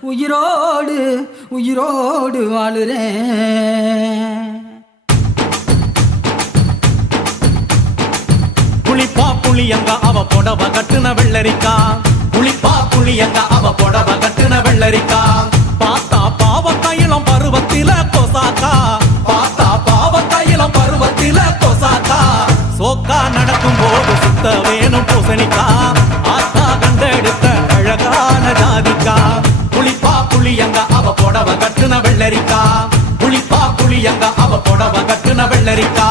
உயிரோடு உயிரோடு வாழுறேன். புளிப்பா புளியங்க அவ புடவ கட்டுன வெள்ளரிக்கா. புளிப்பா புளியங்க அவ புடவ கட்டுன வெள்ளரிக்கா. பார்த்தா பாவ கையிலம் பருவத்தில கொசாக்கா. பார்த்தா பாவ கையிலம் பருவத்தில கொசாக்கா. சோக்கா நடக்கும் போது சுத்த வேணும் பூசணிக்கா. ஆத்தா கண்டெடுத்த அழகான ஜாதிக்கா. புளிப்பா புளியங்க அவ புடவ கட்டுன வெள்ளரிக்கா. புளிப்பா புளியங்க அவ புடவ கட்டுன வெள்ளரிக்கா.